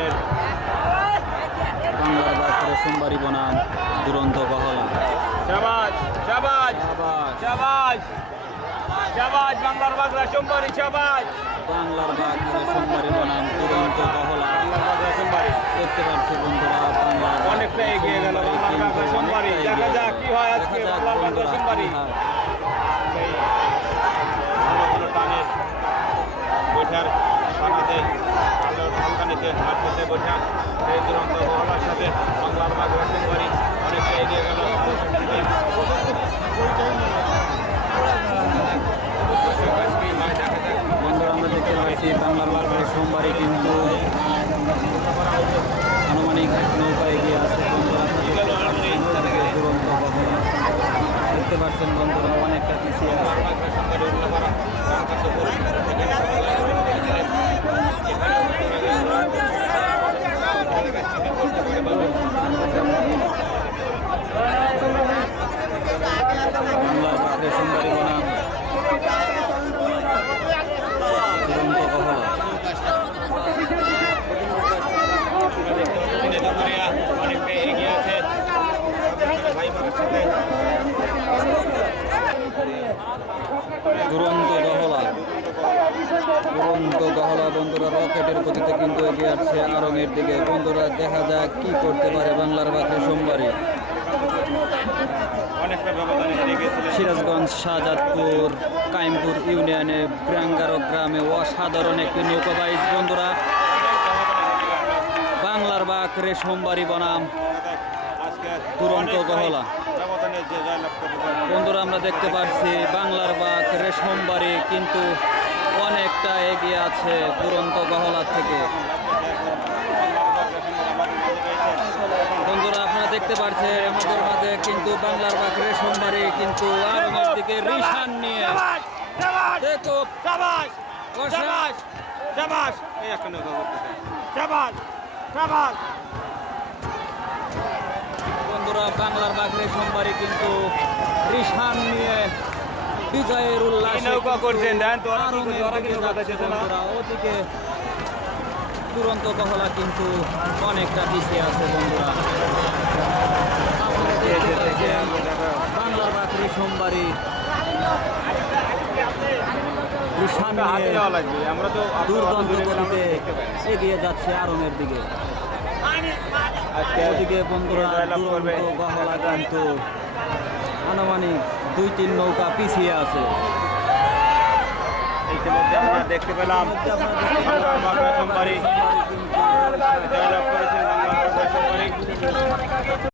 রাউন্ডের বাংলার বাঘ সোমবারী বনাম দুরন্ত গহলা। শাবাশ শাবাশ শাবাশ শাবাশ বাংলার বাঘ সোমবারী শাবাশ। বাংলার বাঘ সোমবারী বনাম দুরন্ত গহলা। বাংলার বাঘ সোমবারী দেখতে পাচ্ছি বন্ধুরা বাংলার অনেকটা এগিয়ে গেল বাংলার বাঘ সোমবারী। দেখা যাক কি হয় আজকে বাংলার বাঘ সোমবারী। সেই ভালো ভালো টানের বৈঠার টানাতে ভালো হালকানিতে হাঁটতে বৈঠা সেই দুরন্ত গহলার সাথে বাংলার বাঘ সোমবারী অনেকটা এগিয়ে গেল। বন্ধুরা আমরা দেখতে পাচ্ছি বাংলার বাঘ সোমবারী কিন্তু আনুমানিক নৌকা এগিয়ে আছে বন্ধুরা। দুরন্ত গহলা দেখতে পাচ্ছেন বন্ধুরা অনেকটা পিছিয়ে আছে। বাংলার বাঘ সোমবারী বনাম দুরন্ত গহলা। অনেকটা এগিয়ে আছে দুরন্ত গহলা বন্ধুরা রকেটের গতিতে কিন্তু এগিয়ে আসছে আরঙের দিকে। বন্ধুরা দেখা যাক কি করতে পারে বাংলার বাঘ সোমবারী। সিরাজগঞ্জ শাহজাদপুর কাইমপুর ইউনিয়নে ব্রাঙ্গারো গ্রামে অসাধারণ একটি নৌকাবাইজ বন্ধুরা। বাংলার বাঘ সোমবারী বনাম দুরন্ত গহলা। বন্ধুরা আমরা দেখতে পাচ্ছি বাংলার বাঘ সোমবারী কিন্তু অনেকটা এগিয়ে আছে দুরন্ত গহলার থেকে। বন্ধুরা আপনারা দেখতে পাচ্ছেন আমাদের মাঝে কিন্তু বাংলার বাঘ সোমবারী কিন্তু আরঙের দিকে রিশান নিয়ে দেখো বন্ধুরা বাংলার বাঘ সোমবারী কিন্তু রিশান নিয়ে বিজয়ের উল্লাস নৌকা করছেন ওদিকে দুরন্ত গহলা কিন্তু অনেকটা পিছিয়ে আছে বন্ধুরা। বাংলার বাঘ সোমবারী দুর্দান্ত গতিতে এগিয়ে যাচ্ছে আরঙের দিকে। ওদিকে বন্ধুরা দুরন্ত গহলা কিন্তু আনুমানিক 2-3 নৌকা পিছিয়ে আছে। ইতিমধ্যে আমরা দেখতে পেলাম বাংলার বাঘ সোমবারী